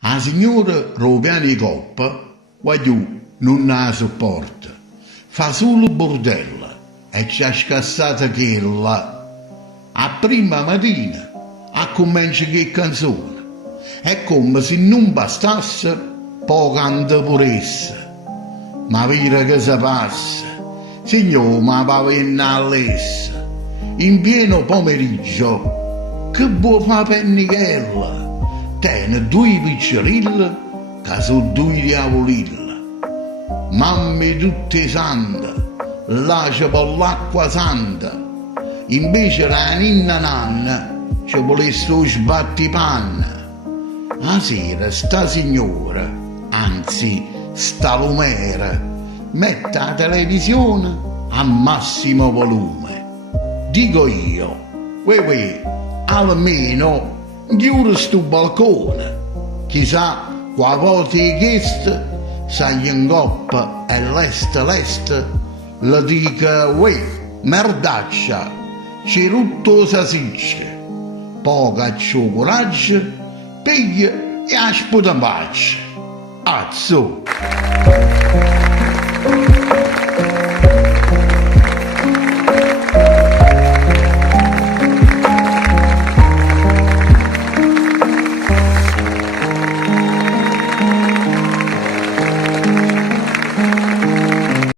La signora Roviani Coppa, voglio, non la sopporta. Fa solo bordella e ci ha scassata quella. A prima mattina a comincia che canzone. È come se non bastasse, poi canta pure essa. Ma vira che si passa, signor, ma pavenna all'essa. In pieno pomeriggio, che vuoi fare pennichella? Tiene due piccerille che sono due diavolille. Mamme tutte sante, lascia per l'acqua santa. Invece la ninna nanna ci volesse lo sbattipanna. A sera sta signora, anzi sta lumera, mette la televisione a massimo volume. Dico io, uè, almeno chiude sto balcone. Chissà, qua volta i guest sai in coppa e l'est, le dica, uè, merdaccia, ci rutto sasicce. Poca c'ho coraggio, piglia e asputa in pace. Azzo!